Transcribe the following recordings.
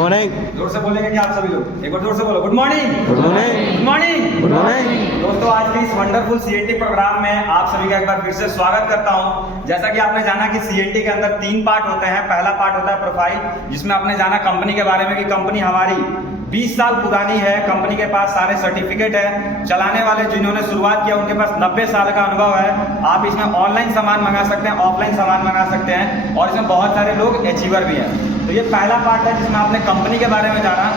Morning. जोर से बोलेंगे क्या आप सभी लोग? एक बार जोर से बोलो, good morning. Good morning. Good morning. Good morning. दोस्तों, आज के इस वंडरफुल सीएनटी प्रोग्राम में आप सभी का एक बार फिर से स्वागत करता हूं। जैसा कि आपने जाना कि सीएनटी के अंदर 3 पार्ट होते हैं। पहला पार्ट होता है प्रोफाइल, जिसमें आपने जाना कंपनी के बारे में कि कंपनी हमारी 20 साल पुरानी है, कंपनी के पास सारे सर्टिफिकेट है, चलाने वाले जिन्होंने शुरुआत किया उनके पास 90 साल का अनुभव है। आप इसमें ऑनलाइन सामान मंगा सकते हैं, ऑफलाइन सामान मंगा सकते हैं और इसमें बहुत सारे लोग अचीवर भी हैं। तो ये पहला पार्ट है जिसमें आपने कंपनी के बारे में जाना।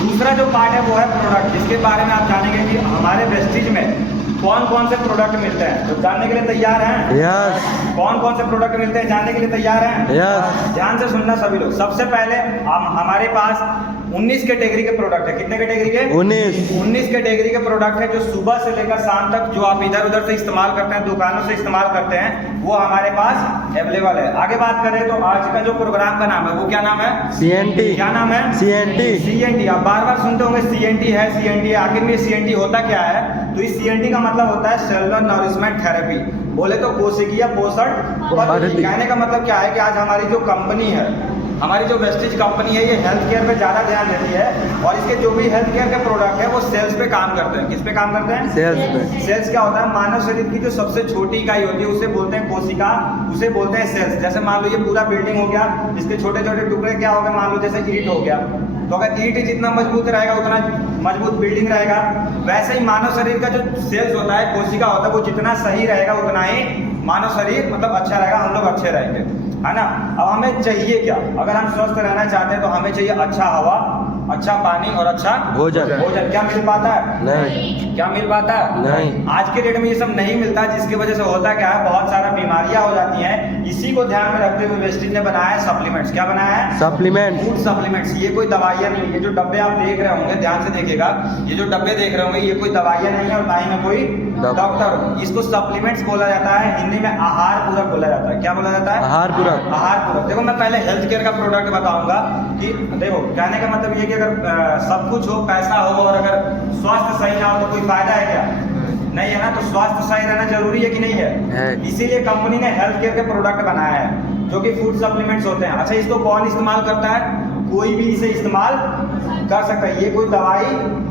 दूसरा जो पार्ट है वो है प्रोडक्ट, जिसके बारे में आप जानेंगे कि हमारे वेस्टिज में कौन कौन से प्रोडक्ट मिलते हैं। तो जानने के लिए तैयार हैं? यस। कौन कौन से प्रोडक्ट मिलते हैं जानने के लिए तैयार हैं? यस। ध्यान से सुनना सभी लोग। सबसे पहले हमारे पास 19 कैटेगरी के प्रोडक्ट है। कितने कैटेगरी के? 19 कैटेगरी के प्रोडक्ट है जो सुबह से लेकर शाम तक जो आप इधर उधर से इस्तेमाल करते हैं, दुकानों से इस्तेमाल करते हैं, वो हमारे पास अवेलेबल है। आगे बात करें तो आज का जो प्रोग्राम का नाम है वो क्या नाम है? सीएनटी। क्या नाम है? सीएनटी। सीएनटी। आप बार बार सुनते होंगे सीएनटी है, सीएनटी है। आखिर में सीएनटी होता क्या है? तो इस सीएनटी का मतलब होता है सेलुलर नरिशमेंट थेरेपी, बोले तो कोशिकीय पोषण पद्धति। कहने का मतलब क्या है कि आज हमारी जो कंपनी है, हमारी जो वेस्टिज कंपनी है, ये हेल्थ केयर पे ज़्यादा ध्यान देती है और इसके जो भी हेल्थ केयर के प्रोडक्ट है वो सेल्स पे काम करते हैं। किस पे काम करते हैं? सेल्स पे। सेल्स क्या होता है? मानव शरीर की जो सबसे छोटी इकाई होती है उसे बोलते हैं कोशिका, उसे बोलते हैं सेल्स। जैसे मान लो ये पूरा बिल्डिंग हो गया, इसके छोटे छोटे टुकड़े क्या हो गए? मान लो जैसे ईंट हो गया, तो अगर ईंट जितना मजबूत रहेगा उतना मजबूत बिल्डिंग रहेगा। वैसे ही मानव शरीर का जो सेल्स होता है, कोशिका होता है, वो जितना सही रहेगा उतना ही मानव शरीर मतलब अच्छा रहेगा, हम लोग अच्छे रहेंगे, है ना। अब हमें चाहिए क्या? अगर हम स्वस्थ रहना चाहते हैं तो हमें चाहिए अच्छा हवा, अच्छा पानी और अच्छा भोजन। क्या मिल पाता है? नहीं। क्या मिल पाता है? नहीं। आज के डेट में ये सब नहीं मिलता, जिसकी वजह से होता क्या है, बहुत सारा बीमारियां हो जाती हैं। इसी को ध्यान में रखते हुए वेस्टिज ने बनाया है सप्लीमेंट्स। क्या बनाया है? सप्लीमेंट। Food supplements. ये कोई दवाइयां नहीं है। ये जो डब्बे आप देख रहे होंगे, ध्यान से देखिएगा, ये जो डब्बे देख रहे होंगे ये कोई दवाइयां नहीं है और ना ही में कोई डॉक्टर। इसको सप्लीमेंट्स बोला जाता है, हिंदी में आहार पूरक बोला जाता है। क्या बोला जाता है? आहार पूरक। आहार पूरक। देखो, मैं पहले हेल्थ केयर का प्रोडक्ट बताऊंगा कि देखो, कहने का मतलब ये कि अगर सब कुछ हो, पैसा हो और अगर स्वास्थ्य सही ना हो तो कोई फायदा है क्या? नहीं है ना। तो स्वास्थ्य सही रहना जरूरी है कि नहीं है? इसीलिए कंपनी ने हेल्थ केयर के प्रोडक्ट बनाया है जो कि फूड सप्लीमेंट्स होते हैं। अच्छा, इसको कौन इस्तेमाल करता है? कोई भी इसे इस्तेमाल कर सकता है। ये कोई दवाई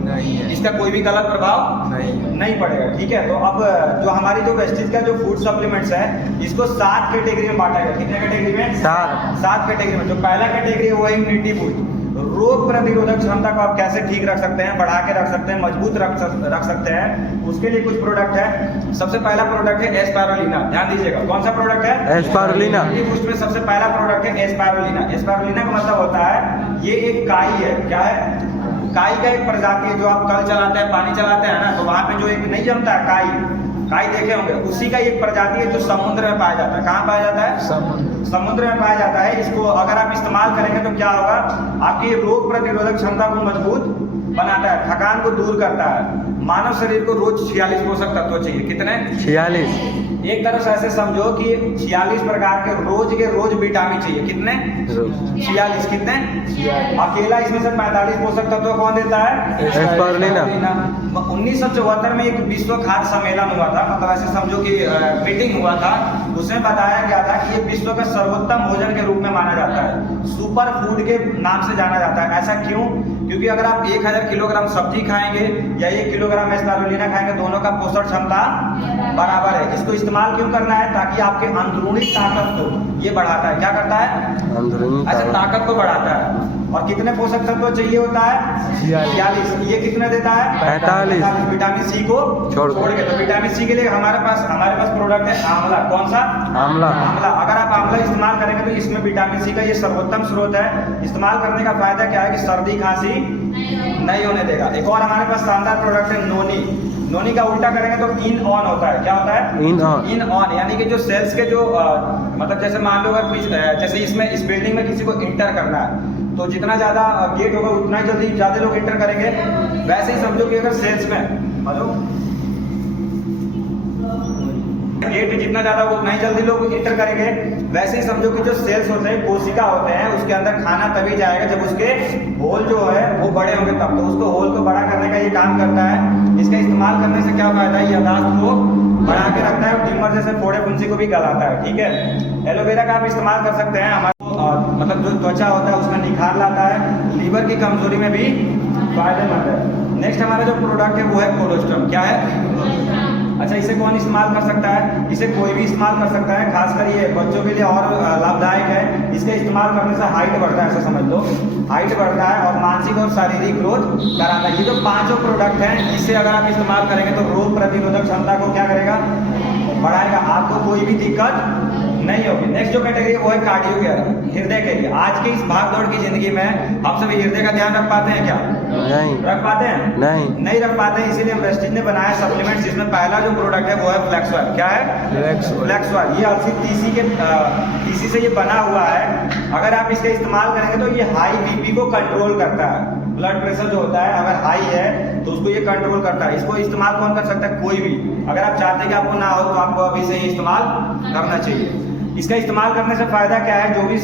नहीं है, इसका कोई भी गलत प्रभाव नहीं पड़ेगा। ठीक है। तो अब जो हमारी जो वेस्टिज का जो फूड सप्लीमेंट्स है, इसको 7 कैटेगरी में बांटा गया। कितने कैटेगरी में? 7 कैटेगरी में। जो पहला कैटेगरी है वो है इम्यूनिटी फूड। रोग प्रतिरोधक क्षमता को आप कैसे ठीक रख सकते हैं, बढ़ा के रख सकते हैं, मजबूत रख सकते हैं, उसके लिए कुछ प्रोडक्ट है। सबसे पहला प्रोडक्ट है एस्पारुलिना। ध्यान दीजिएगा, कौन सा प्रोडक्ट है? एस्पारुलिना। उसमें सबसे पहला प्रोडक्ट है एस्पारुलिना। एस्पारुलिना का मतलब होता है ये एक काई है। क्या है? काई का एक प्रजाति है। जो आप कल चलाते हैं, पानी चलाते हैं ना, तो वहां पे जो एक नहीं जमता है काई देखे होंगे, उसी का एक प्रजाति है जो समुद्र में पाया जाता है। कहाँ पाया जाता है? समुद्र में पाया जाता है। इसको अगर आप इस्तेमाल करेंगे तो क्या होगा? आपकी रोग प्रतिरोधक क्षमता को मजबूत बनाता है, थकान को दूर करता है। मानव शरीर को रोज 46 पोषक तत्व चाहिए। कितने? 46। एक तरह से ऐसे समझो कि 46 प्रकार के रोज विटामिन चाहिए। कितने? 46। कितने? अकेला इसमें से 45 पोषक तत्व कौन देता है? एस्पारुलिना। 1974 में एक विश्व खाद्य सम्मेलन हुआ था, मतलब ऐसे समझो कि मीटिंग हुआ था। उसमें बताया गया था कि ये विश्व का सर्वोत्तम भोजन के रूप में माना जाता है, सुपर फूड के नाम से जाना जाता है। ऐसा क्यों? क्योंकि अगर आप 1000 किलोग्राम सब्जी खाएंगे या 1 किलोग्राम एस्पारुलिना खाएंगे, दोनों का पोषण क्षमता बराबर है। इसको इस्तेमाल क्यों करना है? ताकि आपके अंदरूनी ताकत को ये बढ़ाता है। क्या करता है? अंदरूनी ताकत को बढ़ाता है। और कितने पोषक तत्व चाहिए होता है? 46। ये कितने देता है? 45। विटामिन सी को छोड़ के। तो विटामिन सी के लिए हमारे पास प्रोडक्ट है आंवला। कौन सा? आंवला। अगर आप आंवला इस्तेमाल करेंगे तो इसमें विटामिन सी का ये सर्वोत्तम स्रोत है। इस्तेमाल करने का फायदा क्या है कि सर्दी खांसी नहीं होने देगा। एक और हमारे पास शानदार प्रोडक्ट है नोनी। नोनी का उल्टा करेंगे तो इन ऑन होता है। क्या होता है? In on. यानी कि जो सेल्स के जो मतलब जैसे मान लो अगर जैसे इसमें इस बिल्डिंग में किसी को इंटर करना है तो जितना ज़्यादा गेट होगा उतना ही जल्दी ज़्यादा लोग इंटर करेंगे। वैसे ही समझो कि अगर सेल्स में गेट जितना ज़्यादा होगा उतना ही जल्दी लोग इंटर करेंगे। वैसे ही समझो कि जो सेल्स होते हैं, कोशिका होते हैं, उसके अंदर खाना तभी जाएगा जब उसके होल जो है वो बड़े होंगे तब। तो उसको होल को बड़ा करने का ये काम करता है। इसका इस्तेमाल करने से क्या फायदा है? याददाश्त को बढ़ा के रखता है और ट्यूमर जैसे फोड़े फुंसी को भी गलाता है। ठीक है। एलोवेरा का आप इस्तेमाल कर सकते हैं। हमारे मतलब जो त्वचा होता है उसमें निखार लाता है, लीवर की कमजोरी में भी फायदेमंद है। नेक्स्ट हमारा जो प्रोडक्ट है वो है कोलोस्ट्रम। क्या है? अच्छा, इसे कौन इस्तेमाल कर सकता है? इसे कोई भी इस्तेमाल कर सकता है, खासकर ये बच्चों के लिए और लाभदायक है। इसके इस्तेमाल करने से हाइट बढ़ता है, ऐसा समझ लो, हाइट बढ़ता है और मानसिक और शारीरिक ग्रोथ कराता है। ये जो पांचों प्रोडक्ट हैं, इसे अगर आप इस्तेमाल करेंगे तो रोग प्रतिरोधक क्षमता को क्या करेगा? बढ़ाएगा। आपको कोई भी दिक्कत नहीं होगी। नेक्स्ट जो कैटेगरी है वो है कार्डियो केयर, हृदय के लिए। आज के इस भाग दौड़ की जिंदगी में हम सभी हृदय का ध्यान रख पाते हैं क्या? नहीं। रख पाते हैं? नहीं रख पाते हैं। इसीलिए वेस्टिज ने बनाया सप्लीमेंट, जिसमें पहला जो प्रोडक्ट है वो है फ्लैक्स ऑयल। क्या है? Flax oil. ये अलसी तीसी से ये बना हुआ है। अगर आप इसका इस्तेमाल करेंगे तो ये हाई बीपी को कंट्रोल करता है। ब्लड प्रेशर जो होता है अगर हाई है तो उसको ये कंट्रोल करता है। इसको इस्तेमाल कौन कर सकता है? कोई भी। अगर आप चाहते हैं कि आपको ना हो तो आपको अभी से ही इस्तेमाल करना चाहिए। इसका इस्तेमाल करने से फायदा क्या है? जो भी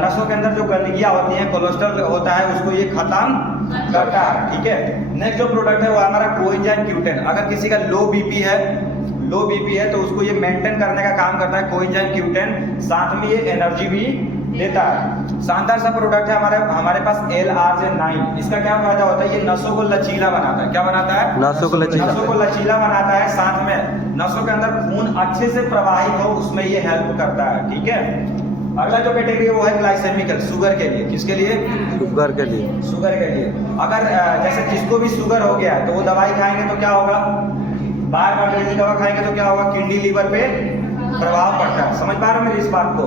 नसों के अंदर जो गंदगियां होती हैं, कोलेस्ट्रॉल होता है, उसको ये खत्म करता है। ठीक है। नेक्स्ट जो प्रोडक्ट है वो हमारा कोएंजाइम Q10। अगर किसी का लो बीपी है तो उसको ये मेंटेन करने का काम करता है कोएंजाइम Q10। साथ में ये एनर्जी भी देता है। शानदार सा प्रोडक्ट है हमारे पास L-Arginine। इसका क्या फायदा होता है? ये नसों को लचीला बनाता है। क्या बनाता है? नसों को लचीला बनाता है। साथ में नसों के अंदर खून अच्छे से प्रवाहित हो, उसमें ये हेल्प करता है। ठीक है। अगला जो कैटेगरी है वो है ग्लाइसेमिकल, शुगर के लिए। किसके लिए? शुगर के लिए। शुगर के लिए। अगर जैसे जिसको भी शुगर हो गया है तो वो दवाई खाएंगे तो क्या होगा? बार बार अंग्रेजी दवा खाएंगे तो क्या होगा? किडनी लीवर पे प्रभाव पड़ता है। समझ पा रहे हो मेरी इस बात को?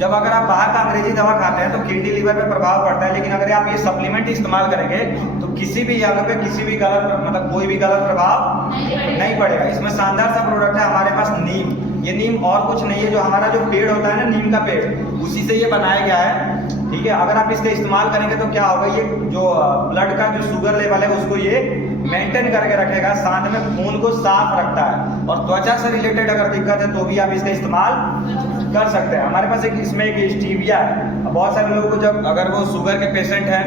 जब अगर आप बाहर का अंग्रेजी दवा खाते हैं तो किडनी लीवर पे प्रभाव पड़ता है, लेकिन अगर आप ये सप्लीमेंट इस्तेमाल करेंगे तो किसी भी अंग पे किसी भी गलत मतलब कोई भी गलत प्रभाव नहीं पड़ेगा। इसमें शानदार सा प्रोडक्ट है हमारे पास नीम। ये नीम और कुछ नहीं है, जो हमारा जो पेड़ होता है ना, नीम का पेड़, उसी से ये बनाया गया है। ठीक है। अगर आप इसका इस्तेमाल करेंगे तो क्या होगा? ये जो ब्लड का जो शुगर लेवल है उसको ये मेंटेन करके रखेगा। साथ में खून को साफ रखता है। और त्वचा से रिलेटेड अगर दिक्कत है तो भी आप इसका इस्तेमाल कर सकते हैं। हमारे पास इसमें एक स्टीविया है। बहुत सारे लोगों को जब अगर वो शुगर के पेशेंट हैं,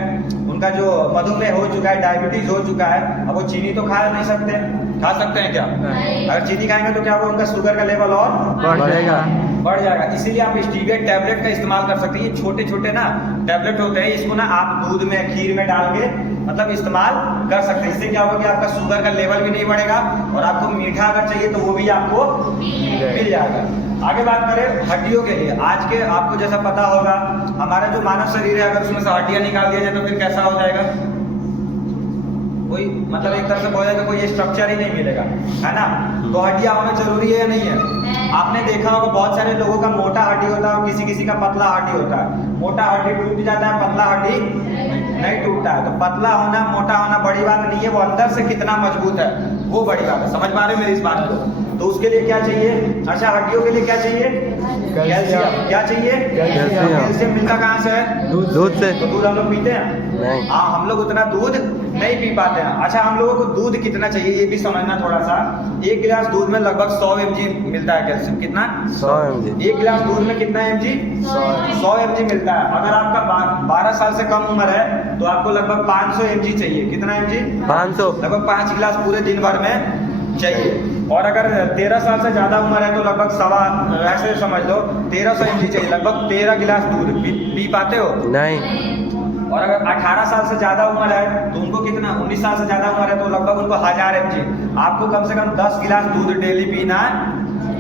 उनका जो मधुमेह हो चुका है, डायबिटीज हो चुका है, अब वो चीनी तो खा नहीं सकते। खा सकते हैं क्या? अगर चीनी खाएंगे तो क्या होगा? उनका शुगर का लेवल और बढ़ जाएगा। इसीलिए आप स्टीविया टैबलेट का इस्तेमाल कर सकते हैं। ये छोटे छोटे ना टैबलेट होते हैं, इसको ना आप दूध में खीर में डाल के मतलब इस्तेमाल कर सकते हैं। इससे क्या होगा कि आपका शुगर का लेवल भी नहीं बढ़ेगा और आपको मीठा अगर चाहिए तो वो भी आपको मिल जाएगा। आगे बात करें हड्डियों के लिए। आज के आपको जैसा पता होगा हमारा जो मानव शरीर है, अगर उसमें से हड्डियां निकाल दिया जाए तो फिर कैसा हो जाएगा? कोई मतलब एक तरह से बोला जाए कोई स्ट्रक्चर ही नहीं मिलेगा, है ना? तो हड्डियां होना जरूरी है या नहीं है? आपने देखा होगा बहुत सारे लोगों का मोटा हड्डी होता है और किसी का पतला हड्डी होता है। मोटा हड्डी टूट जाता है, पतला हड्डी नहीं टूटता है। तो पतला होना मोटा होना बड़ी बात नहीं है, वो अंदर से कितना मजबूत है वो बड़ी बात है। समझ पा रहे हो मेरी इस बात को? तो उसके लिए क्या चाहिए? अच्छा, हड्डियों के लिए क्या चाहिए? कैल्शियम। क्या चाहिए? कैल्शियम मिलता कहाँ से है? दूध से। तो दूध हम लोग पीते हैं? नहीं। हाँ, हम लोग उतना दूध नहीं पी पाते हैं। अच्छा, हम लोगों को दूध कितना चाहिए ये भी समझना थोड़ा सा। एक गिलास दूध में लगभग 100 mg मिलता है कैल्शियम। कितना? 100 mg। एक गिलास दूध में कितना mg? 100 mg मिलता है। अगर आपका 12 साल से कम उम्र है तो आपको लगभग 500 mg चाहिए। कितना mg? 500। लगभग 5 गिलास पूरे दिन भर में चाहिए। और अगर 13 साल से ज्यादा उम्र है तो लगभग ऐसे समझ लो 1300 mg चाहिए। लगभग 13 गिलास दूध पी पाते हो? नहीं। और अगर 18 साल से ज्यादा उम्र है तो उनको कितना? 19 साल से ज्यादा उम्र है तो लगभग उनको 1000 mg। आपको कम से कम 10 गिलास दूध डेली पीना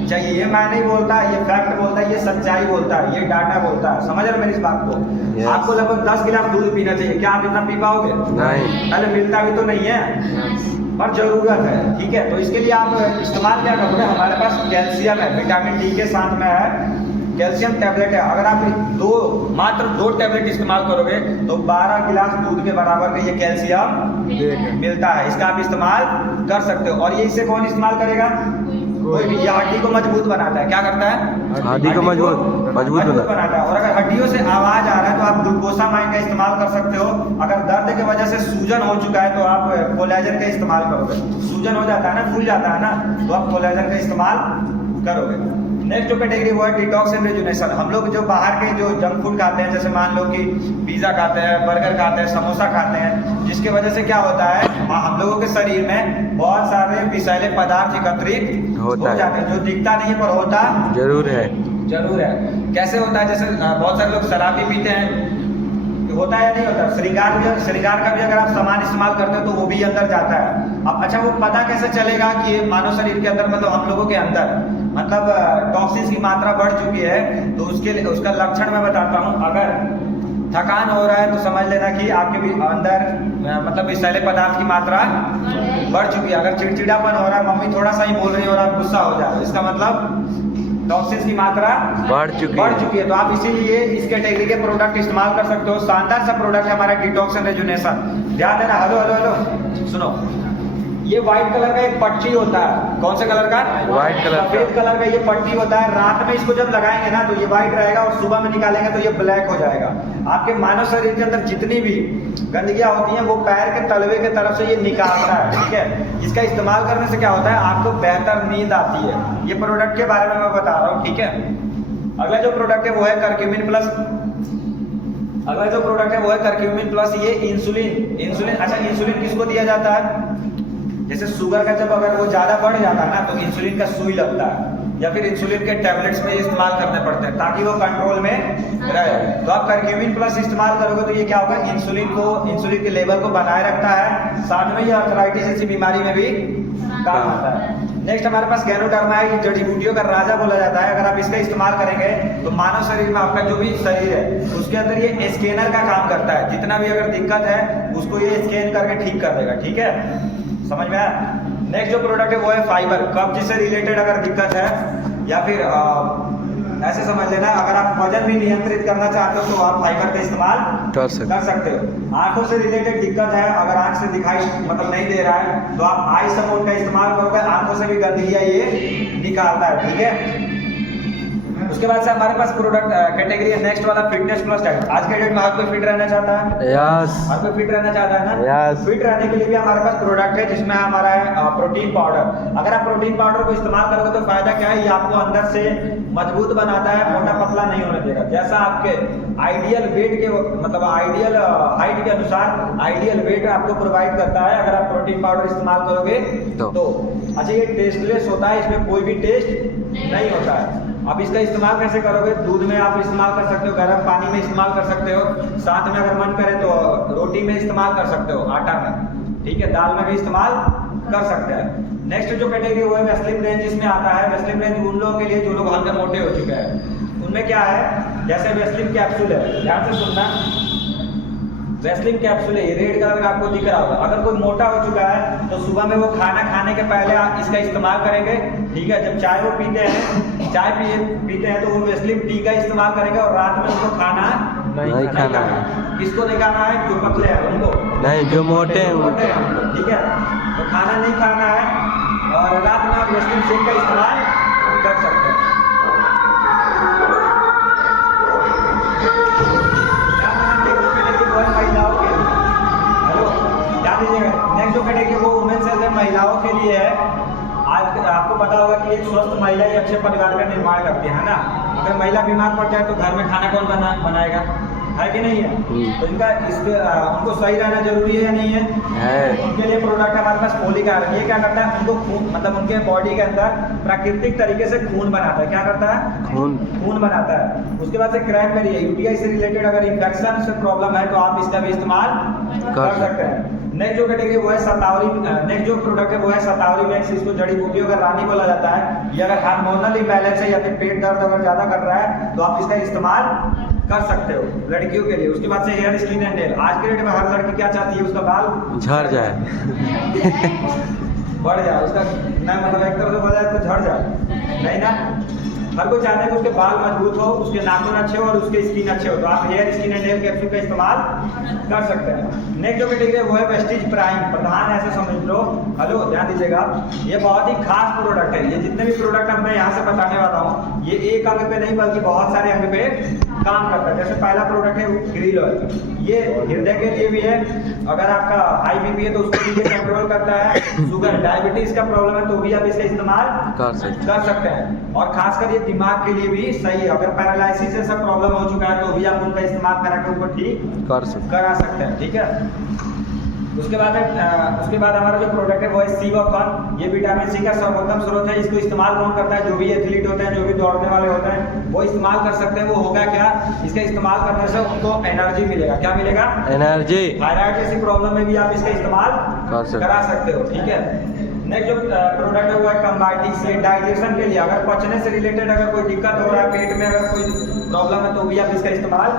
चाहिए। ये मैं नहीं बोलता, ये फैक्ट बोलता है, ये सच्चाई बोलता है, ये डाटा बोलता है। समझ रहे मेरी इस बात को? आपको लगभग 10 गिलास दूध पीना चाहिए। क्या आप इतना पी पाओगे? नहीं। पहले मिलता भी तो नहीं है पर जरूरत है। ठीक है। तो इसके लिए आप इस्तेमाल क्या करोगे? हमारे पास कैल्शियम है, विटामिन डी के साथ में है कैल्शियम टैबलेट है। अगर आप मात्र 2 टैबलेट इस्तेमाल करोगे तो 12 गिलास दूध के बराबर का ये कैल्शियम मिलता है। इसका आप इस्तेमाल कर सकते हो। और ये इसे कौन इस्तेमाल करेगा? कोई भी। ये हड्डी को मजबूत बनाता है। क्या करता है? हड्डी को मजबूत बनाता है। और अगर हड्डियों से आवाज आ रहा है तो आप ग्लूकोसामाइन का इस्तेमाल कर सकते हो। अगर दर्द की वजह से सूजन हो चुका है तो आप कोलेजन का इस्तेमाल करोगे। सूजन हो जाता है ना, फूल जाता है ना, तो आप कोलेजन का इस्तेमाल करोगे। नेक्स्ट जो कैटेगरी वो है डिटॉक्स एंड रेजुनेशन। हम लोग जो बाहर के जो जंक फूड खाते हैं, जैसे मान लो कि पिज्जा खाते हैं, बर्गर खाते हैं, समोसा खाते हैं, जिसके वजह से क्या होता है हम लोगों के शरीर में बहुत सारे विषैले पदार्थ एकत्रित हो जाते हैं, जो दिखता नहीं है पर होता जरूर है। कैसे होता है, जैसे बहुत सारे लोग शराब भी पीते हैं, होता है या नहीं होता, श्रृंगार का भी अगर आप सामान इस्तेमाल करते हो तो वो भी अंदर जाता है। अब अच्छा वो पता कैसे चलेगा कि ये मानव शरीर के अंदर, मतलब हम लोगों के अंदर मतलब टॉक्सिन्स की मात्रा बढ़ चुकी है, तो उसके लिए उसका लक्षण मैं बताता हूँ। अगर थकान हो रहा है तो समझ लेना कि आपके भी अंदर मतलब विषैले पदार्थ की मात्रा बढ़ चुकी है। अगर चिड़चिड़ापन हो रहा है, मम्मी थोड़ा सा ही बोल रही है और आप गुस्सा हो जाए, इसका मतलब टॉक्सिन्स की मात्रा बढ़ चुकी है। तो आप इसीलिए इस कैटेगरी के प्रोडक्ट इस्तेमाल कर सकते हो। शानदार सा प्रोडक्ट है हमारा डिटॉक्स एंड रेजुनेशन। ध्यान देना, हेलो हेलो हेलो सुनो, ये व्हाइट कलर का एक पट्टी होता है। कौन से कलर का? व्हाइट कलर, सफेद कलर का ये पट्टी होता है। रात में इसको जब लगाएंगे ना तो ये व्हाइट रहेगा और सुबह में निकालेंगे तो ये ब्लैक हो जाएगा। आपके मानव शरीर के अंदर जितनी भी गंदगियां होती हैं वो पैर के तलवे के तरफ से ये निकालता है, ठीक है। इसका इस्तेमाल करने से क्या होता है, आपको बेहतर नींद आती है। ये प्रोडक्ट के बारे में मैं बता रहा हूँ, ठीक है। अगला जो प्रोडक्ट है वो है करक्यूमिन प्लस। अगला जो प्रोडक्ट है वो है करक्यूमिन प्लस। ये इंसुलिन अच्छा, इंसुलिन किसको दिया जाता है? जैसे शुगर का जब अगर वो ज्यादा बढ़ जाता है ना तो इंसुलिन का सुई लगता है या फिर इंसुलिन के टैबलेट्स में इस्तेमाल करने पड़ते हैं ताकि वो कंट्रोल में रहे। तो आप करक्यूमिन प्लस इस्तेमाल करोगे तो ये क्या होगा, इंसुलिन के लेवल को बनाए रखता है, साथ में ये आर्थराइटिस जैसी बीमारी में भी काम आता है। नेक्स्ट हमारे पास गैनोडर्मा है, ये जड़ी बूटियों का राजा बोला जाता है। अगर आप इसका इस्तेमाल करेंगे तो मानव शरीर में आपका जो भी शरीर है उसके अंदर ये स्कैनर का काम करता है। जितना भी अगर दिक्कत है उसको ये स्कैन करके ठीक कर देगा, ठीक है, समझ में आया। नेक्स्ट जो प्रोडक्ट है वो है फाइबर। कब्ज से रिलेटेड अगर दिक्कत है या फिर ऐसे समझ लेना, अगर आप वजन भी नियंत्रित करना चाहते हो तो आप फाइबर का इस्तेमाल कर सकते हो। आंखों से रिलेटेड दिक्कत है, अगर आंख से दिखाई मतलब नहीं दे रहा है तो आप आई सपोर्ट का इस्तेमाल करोगे, आंखों से भी गंदगियां ये निकालता है, ठीक है। उसके बाद से हमारे पास प्रोडक्ट कैटेगरी है नेक्स्ट वाला फिटनेस प्लस डाइट। आज के डेट में हर कोई फिट रहना चाहता है, हर कोई फिट रहना चाहता है ना। फिट रहने के लिए भी हमारे पास प्रोडक्ट है जिसमें हमारा है प्रोटीन पाउडर। अगर आप प्रोटीन पाउडर को इस्तेमाल करोगे तो फायदा क्या है, ये आपको अंदर से मजबूत बनाता है, मोटा पतला नहीं होने देगा। जैसा आपके आइडियल वेट के मतलब आइडियल हाइट के अनुसार आइडियल वेट आपको प्रोवाइड करता है अगर आप प्रोटीन पाउडर इस्तेमाल करोगे तो। अच्छा, ये टेस्टलेस होता है, इसमें कोई भी टेस्ट नहीं होता है। अब इसका इस्तेमाल कैसे करोगे, दूध में आप इस्तेमाल कर सकते हो, गर्म पानी में इस्तेमाल कर सकते हो, साथ में अगर मन करे तो रोटी में इस्तेमाल कर सकते हो, आटा में, ठीक है, दाल में भी इस्तेमाल कर सकते हैं। नेक्स्ट जो कैटेगरी वो है वेस्लिन रेंज, जिसमें आता है वेस्लिन रेंज उन लोगों के लिए जो लोग हल्के मोटे हो चुके हैं। उनमें क्या है, जैसे वेस्लिन कैप्सूल है, ध्यान से सुनना, वेस्लिन कैप्सूल है, ये रेड कलर का आपको दिख रहा होगा। अगर कोई मोटा हो चुका है तो सुबह में वो खाना खाने के पहले आप इसका इस्तेमाल करेंगे, ठीक है। जब चाय वो पीते हैं तो वो वेस्लिन टी का इस्तेमाल करेंगे और रात में उनको खाना नहीं खाना है। किसको नहीं खाना है, जो पतले हैं उनको नहीं, जो मोटे हैं उनको, ठीक है। तो खाना नहीं खाना है और रात में आप वेस्लिन शेक का इस्तेमाल कर सकते हैं। महिलाओं के लिए, हेलो ध्यान दीजिएगा, नेक्स्ट जो कैटेगरी वो वुमेन्स हेल्थ है, महिलाओं के लिए है। आज आपको पता होगा कि एक स्वस्थ महिला ही अच्छे परिवार का निर्माण करती है ना। अगर महिला बीमार पड़ जाए तो घर में खाना कौन बनाएगा, है कि नहीं है। तो इनका उनको सही रहना जरूरी है या नहीं है। उनके लिए प्रोडक्ट हमारे पास फोलिक आयरन, ये क्या करता है, उनको खून मतलब उनके बॉडी के अंदर प्राकृतिक तरीके से खून बनाता है। क्या करता है, खून बनाता है। उसके बाद से क्रैनबेरी है, यूटीआई से रिलेटेड अगर इन्फेक्शन से प्रॉब्लम है तो आप इसका भी इस्तेमाल कर सकते हैं। नेक्स्ट जो कैटेगरी वो है शतावरी, नेक्स्ट जो प्रोडक्ट है वो है शतावरी मैक्स। इसको जड़ी बूटियों का रानी बोला जाता है। ये अगर हार्मोनल इम्बैलेंस है या फिर पेट दर्द अगर ज्यादा कर रहा है तो आप इसका इस्तेमाल कर सकते हो लड़कियों के लिए। उसके बाद से हेयर, स्किन एंड नेल। आज के डेट में हर लड़की क्या चाहती है, उसका बाल झड़ जाए बढ़ जाए, उसका ना मतलब एक तरह से बढ़ जाए तो झड़ जाए, नहीं ना। हर कोई चाहता है कि उसके बाल मजबूत हो, उसके नाखून अच्छे हो और उसके स्किन अच्छे हो। तो आप hair, skin and nail capsule का इस्तेमाल कर सकते हैं। नेक्स्ट जो कैटेगरी है वो है वेस्टीज प्राइम, प्रधान ऐसे समझ लो। हेलो ध्यान दीजिएगा, ये बहुत ही खास प्रोडक्ट है। ये जितने भी प्रोडक्ट अब मैं यहाँ से बताने वाला हूँ ये एक अंग पे नहीं बल्कि बहुत सारे अंग पे काम करता है। जैसे पहला प्रोडक्ट है ग्रील ऑयल, ये हृदय के लिए भी है। अगर आपका हाई बीपी है तो उसको भी ये कंट्रोल करता है। शुगर, डायबिटीज का प्रॉब्लम है तो भी आप इसका इस्तेमाल कर सकते हैं। और खासकर ये दिमाग के लिए भी सही है। अगर पैरालिसिस जैसा प्रॉब्लम हो चुका है तो भी आप उनका इस्तेमाल करा के उनको ठीक करा सकते हैं, ठीक है। उसके बाद हमारा जो प्रोडक्ट है वो है सीवाकॉन। ये विटामिन सी का सर्वोत्तम स्रोत है। इसको इस्तेमाल कौन करता है? जो भी एथलीट होते हैं, जो भी दौड़ने वाले होते हैं, वो इस्तेमाल कर सकते हैं। वो होगा क्या, इसका इस्तेमाल करने से उनको एनर्जी मिलेगा। क्या मिलेगा? एनर्जी। थायराइड जैसी प्रॉब्लम में भी आप इसका इस्तेमाल करा सकते हो। ठीक है। नेक्स्ट जो प्रोडक्ट है वो है कंबाइटिंग से डाइजेशन के लिए, अगर पचने से रिलेटेड अगर कोई दिक्कत हो रहा है, पेट में अगर कोई प्रॉब्लम है, तो भी आप इसका इस्तेमाल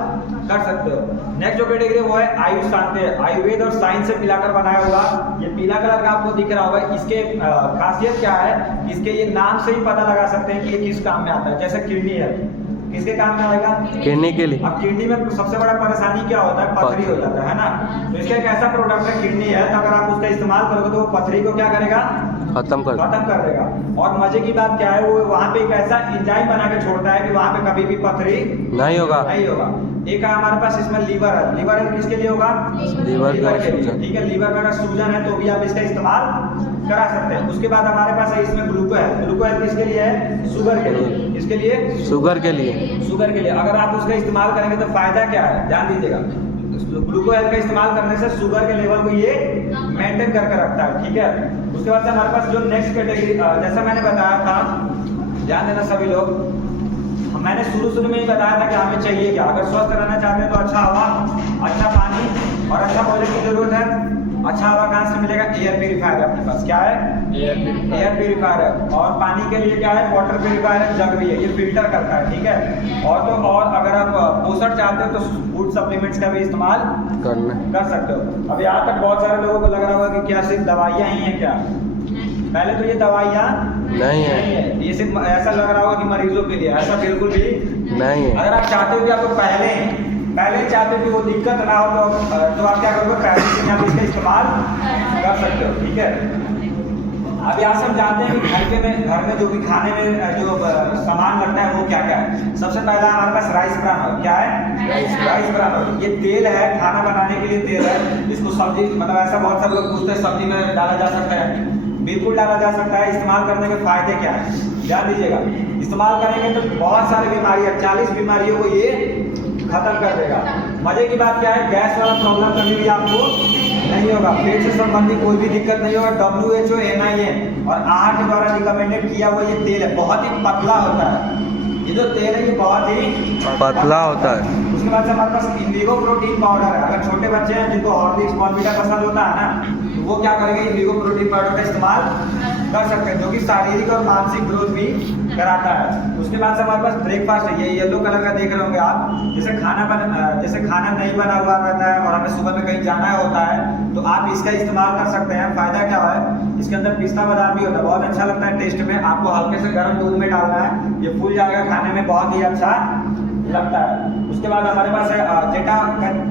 कर सकते हो। नेक्स्ट जो कैटेगरी वो है आयुष शांति, आयुर्वेद और साइंस से मिलाकर बनाया हुआ। ये पीला कलर का आपको दिख रहा होगा। इसके खासियत क्या है, इसके ये नाम से ही पता लगा सकते हैं कि ये किस काम में आता है। जैसे किडनी है, किसके काम में आएगा? किडनी के लिए। अब किडनी में सबसे बड़ा परेशानी क्या होता है? पथरी हो जाता है ना। तो इसका एक ऐसा प्रोडक्ट है, किडनी है, तो अगर आप उसका इस्तेमाल करोगे तो वो पथरी को क्या करेगा? खत्म कर देगा। और मजे की बात क्या है, वो वहाँ पे एक ऐसा एंजाइम बना के छोड़ता है कि वहाँ पे कभी भी पथरी नहीं होगा। एक है हमारे पास इसमें लीवर है। लीवर किसके लिए होगा? लीवर के लिए। ठीक है। लीवर का अगर सूजन है तो भी आप इसका इस्तेमाल करा सकते हैं। उसके बाद हमारे पास है इसमें ग्लूकोज। ग्लूकोज किसके लिए है? शुगर के लिए। किसके लिए? शुगर के लिए। अगर आप उसका इस्तेमाल करेंगे तो फायदा क्या है, ध्यान दीजिएगा। ग्लूकोज का इस्तेमाल करने से शुगर के लेवल को ये मेंटेन करके रखता है। ठीक है। उसके बाद से हमारे पास जो नेक्स्ट कैटेगरी, जैसा मैंने बताया था, ध्यान देना सभी लोग, मैंने शुरू में ही बताया था कि हमें चाहिए क्या। अगर स्वस्थ रहना चाहते हैं तो अच्छा हवा, अच्छा पानी और अच्छा भोजन की जरूरत है। अच्छा हवा कहाँ से मिलेगा? एयर प्यूरिफायर अपने पास। क्या है? एयर प्यूरिफायर है। और पानी के लिए क्या है? वाटर प्यूरिफायर है, जग भी है, ये फिल्टर करता है। ठीक है। और अगर आप पोषण चाहते हो तो फूड सप्लीमेंट्स का भी इस्तेमाल कर सकते हो। अब यहाँ तक बहुत सारे लोगों को लग रहा होगा कि क्या सिर्फ दवाइयाँ ही हैं क्या? पहले तो ये दवाइयाँ नहीं है। ये सिर्फ ऐसा लग रहा होगा कि मरीजों के लिए, ऐसा बिल्कुल भी नहीं है। अगर आप चाहते हो कि आपको पहले चाहते हो कि वो दिक्कत ना हो तो आप क्या करोगे? पहले से आप इसका इस्तेमाल कर सकते हो। ठीक है। अब यहाँ से हम जानते हैं कि घर में जो भी खाने में जो सामान लगता है वो क्या क्या है। सबसे पहला हमारे पास राइस ब्रान ऑयल। क्या है? Rice bran oil. ये तेल है, खाना बनाने के लिए तेल है। इसको सब्जी, मतलब ऐसा बहुत सारे लोग पूछते हैं सब्जी में डाला जा सकता है। बिल्कुल डाला जा सकता है। इस्तेमाल करने के फायदे क्या है, ध्यान दीजिएगा। इस्तेमाल करेंगे तो बहुत सारी बीमारियां, 40 बीमारियों को ये खत्म कर देगा। मजे की बात क्या है, गैस वाला प्रॉब्लम कभी भी आपको नहीं होगा। पेट से संबंधित कोई भी दिक्कत नहीं होगा। WHO, NIA और आहार के द्वारा रिकमेंडेड किया हुआ ये तेल है, बहुत ही पतला होता है। ये जो तेल है ये बहुत ही पतला होता है। उसके बाद से हमारे पास इंडिगो प्रोटीन पाउडर है। अगर छोटे बच्चे हैं जिनको हॉर्लिक्स बॉर्नविटा पसंद होता है ना, तो वो क्या करेंगे? इंडिगो प्रोटीन पाउडर का इस्तेमाल कर सकते हैं, जो कि शारीरिक और मानसिक ग्रोथ भी कराता है। उसके बाद से हमारे पास ब्रेकफास्ट है। ये येलो कलर का देख रहे होंगे आप। जैसे खाना नहीं बना हुआ रहता है और हमें सुबह में कहीं जाना होता है तो आप इसका इस्तेमाल कर सकते हैं। फायदा क्या है, इसके अंदर पिस्ता बादाम भी होता है, बहुत अच्छा लगता है टेस्ट में। आपको हल्के से गर्म दूध में डालना है, ये फूल जाएगा, खाने में बहुत ही अच्छा लगता है। उसके बाद हमारे पास है जेटा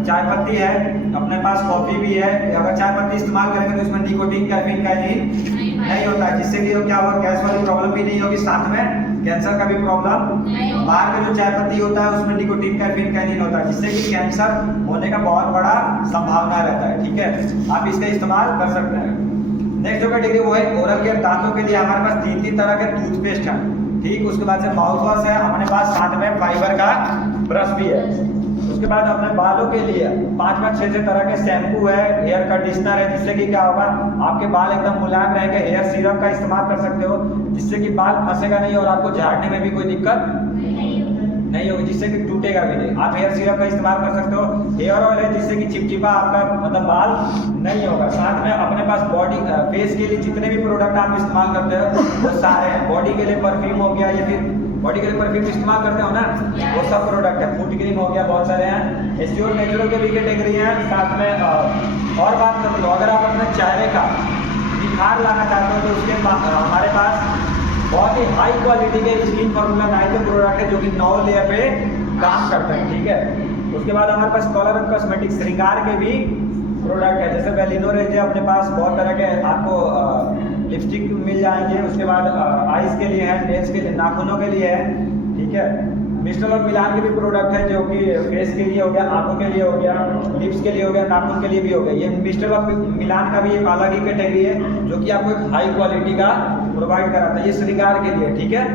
चाय पत्ती है, अपने पास कॉफी भी है। अगर चाय पत्ती इस्तेमाल करेंगे तो इसमें निकोटीन, कैफीन का नहीं होता है, जिससे कि क्या होगा? गैस वाली प्रॉब्लम भी नहीं होगी, साथ में कैंसर का भी प्रॉब्लम। बाहर का जो चाय पत्ती होता है उसमें निकोटीन, कैफीन का नहीं होता है, जिससे कि कैंसर होने का बहुत बड़ा संभावना रहता है। ठीक है। आप इसका इस्तेमाल कर सकते हैं। नेक्स्ट जो कैटेगरी वो है ओरल केयर। दांतों के लिए हमारे पास 3 तरह के टूथपेस्ट हैं। ठीक। उसके बाद से माउथ वॉश है अपने पास, साथ में फाइबर का ब्रश भी है। उसके बाद अपने बालों के लिए 5-6 तरह के शैम्पू है, हेयर कंडीशनर है, जिससे कि क्या होगा? आपके बाल एकदम मुलायम रहेंगे। हेयर सीरम का इस्तेमाल कर सकते हो, जिससे कि बाल फंसेगा नहीं और आपको झाड़ने में भी कोई दिक्कत नहीं होगी, जिससे कि टूटेगा भी नहीं। आप हेयर सीरम का इस्तेमाल कर सकते हो। हेयर ऑयल है, जिससे कि चिपचिपा आपका मतलब बाल नहीं होगा। साथ में अपने पास बॉडी फेस के लिए जितने भी प्रोडक्ट आप इस्तेमाल करते हो वो सारे हैं। बॉडी के लिए परफ्यूम हो गया, या फिर बॉडी के लिए परफ्यूम इस्तेमाल करते हो ना, वो सब प्रोडक्ट है। फूड क्रीम हो गया, बहुत सारे हैं। एस्योर नेचुरल के भी कैटेगरी है। साथ में और बात कर लो, अगर आप अपने चेहरे का निखार लाना चाहते हो तो उसके हमारे पास बहुत ही हाई क्वालिटी के स्किन फॉर्मूला 9 के प्रोडक्ट है, जो कि 9 लेयर पे काम करते हैं। ठीक है। उसके बाद हमारे पास कलर एंड कॉस्मेटिक श्रृंगार के भी प्रोडक्ट है, जैसे वेलिनो रेंज है अपने पास, बहुत तरह के आपको लिपस्टिक मिल जाएंगे। उसके बाद आईज के लिए है, नेल्स के लिए, नाखूनों के लिए है। ठीक है। मिस्टर और मिलान के भी प्रोडक्ट है, जो कि फेस के लिए हो गया, आंखों के लिए हो गया, लिप्स के लिए हो गया, नाखून के लिए भी हो गया। ये मिस्टर और मिलान का भी एक अलग ही कैटेगरी है, जो कि आपको एक हाई क्वालिटी का प्रोवाइड कराता है। ये श्रृंगार के लिए। ठीक है।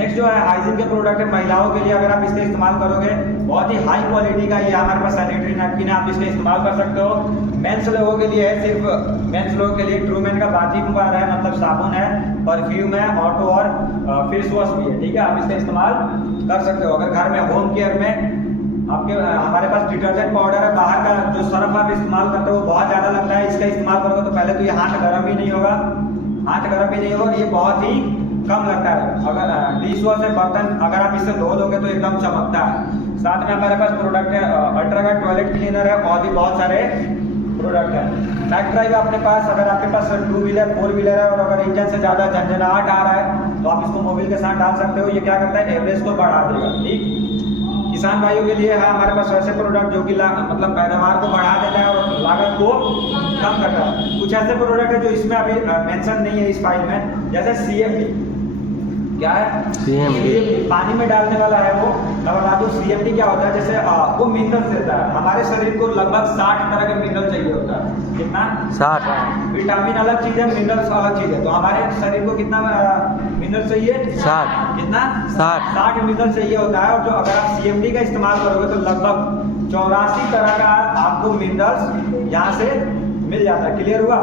नेक्स्ट जो है हाइजीन के प्रोडक्ट है, महिलाओं के लिए अगर आप इसका इस्तेमाल करोगे बहुत ही हाई क्वालिटी का ये हमारे पास सैनिटरी नैपकिन है, आप इसका इस्तेमाल कर सकते हो। मेंस लोगों के लिए है, सिर्फ मेंस लोगों के लिए ट्रूमेन का बाथिंग बार है, मतलब साबुन है, परफ्यूम है, ऑटो और फेस वॉश भी है, ठीक है, आप इसका इस्तेमाल कर सकते हो। अगर घर में होम केयर में आपके हमारे पास डिटर्जेंट पाउडर है, बाहर का जो सर्फ आप इस्तेमाल करते हो वो बहुत ज़्यादा लगता है, इसका इस्तेमाल करोगे तो पहले तो ये हाथ गर्म भी नहीं होगा, ये बहुत ही कम लगता है। अगर डिश वॉश है बर्तन अगर आप इससे धो दोगे तो एकदम चमकता है। साथ में हमारे पास प्रोडक्ट है अल्ट्रागार्ड टॉयलेट क्लीनर है, और भी बहुत सारे प्रोडक्ट है। बैक ड्राइव अपने पास, अगर आपके पास 2 व्हीलर 4 व्हीलर है और अगर इंजन से ज़्यादा झंझनाहट आ रहा है तो आप इसको मोबिल के साथ डाल सकते हो, ये क्या करता है एवरेज को बढ़ा देगा। ठीक, किसान भाइयों के लिए है हमारे पास ऐसे प्रोडक्ट जो कि मतलब पैदावार को बढ़ा देता है और लागत को कम करता है। कुछ ऐसे प्रोडक्ट है जो इसमें अभी मेंशन नहीं है इस फाइल में, जैसे CMD, क्या है CMD पानी में डालने वाला है वो। मैं बता दूं CMD क्या होता है, जैसे वो मिनरल्स देता है। हमारे शरीर को लगभग 60 तरह के मिनरल चाहिए होता है। कितना? 60। विटामिन अलग चीज है, मिनरल्स अलग चीज है। तो हमारे शरीर को कितना मिनरल चाहिए? 60। कितना? 60 मिनरल चाहिए होता है। और जो अगर आप CMD का इस्तेमाल करोगे तो लगभग 84 तरह का आपको मिनरल्स यहाँ से मिल जाता है। क्लियर हुआ?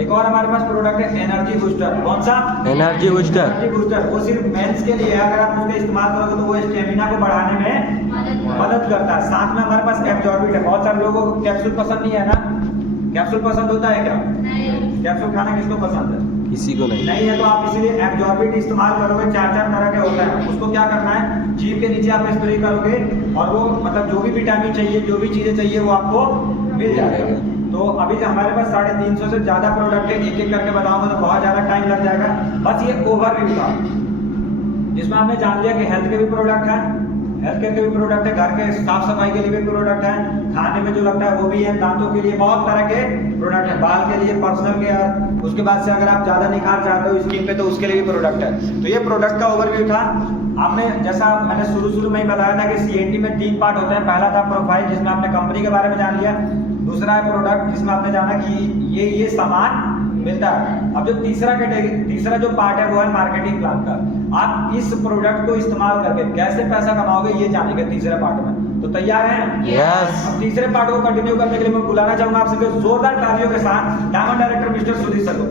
एक और हमारे पास प्रोडक्ट है एनर्जी बूस्टर। कौन सा? Energy booster. एनर्जी बूस्टर वो सिर्फ मेंस के लिए है, अगर आप उसका इस्तेमाल करोगे तो वो स्टेमिना को बढ़ाने में मदद करता है। साथ में हमारे पास एब्जॉर्बिट है। बहुत सारे लोगों को कैप्सूल पसंद नहीं है ना, कैप्सूल पसंद होता है क्या? कैप्सूल खाना किसको पसंद है? किसी को नहीं। नहीं है तो आप इसीलिए एब्जॉर्बिट इस्तेमाल करोगे। 4 तरह के होता है। उसको क्या करना है, जीभ के नीचे आप स्प्रे करोगे और वो मतलब जो भी विटामिन चाहिए, जो भी चीजें चाहिए वो आपको मिल जाएगा। तो अभी जो हमारे पास 350 से ज़्यादा प्रोडक्ट है, एक एक करके बताऊंगा तो बहुत ज़्यादा टाइम लग जाएगा। बस ये ओवरव्यू था, जिसमें हमने जान लिया कि हेल्थ के भी प्रोडक्ट हैं, हेल्थ केयर के भी प्रोडक्ट है, घर के साफ सफाई के लिए भी प्रोडक्ट है, खाने में जो लगता है वो भी है, दांतों के लिए बहुत तरह के प्रोडक्ट है, बाल के लिए पर्सनल केयर, उसके बाद से अगर आप ज़्यादा निखार चाहते हो स्किन पे तो उसके लिए भी प्रोडक्ट है। तो ये प्रोडक्ट का ओवरव्यू था। आपने जैसा मैंने शुरू में ही बताया था कि CNT में 3 पार्ट होते हैं। पहला था प्रोफाइल, जिसमें आपने कंपनी के बारे में जान लिया। दूसरा है प्रोडक्ट, जिसमें आपने जाना कि ये सामान मिलता है। अब जो तीसरा जो पार्ट है वो है मार्केटिंग प्लान का। आप इस प्रोडक्ट को इस्तेमाल करके कैसे पैसा कमाओगे ये जानेंगे तीसरे पार्ट में। तो तैयार हैं? यस। अब तीसरे पार्ट को कंटिन्यू करने के लिए मैं बुलाना चाहूंगा आप सबको जोरदार तालियों के साथ diamond director mister Sudhir sir को।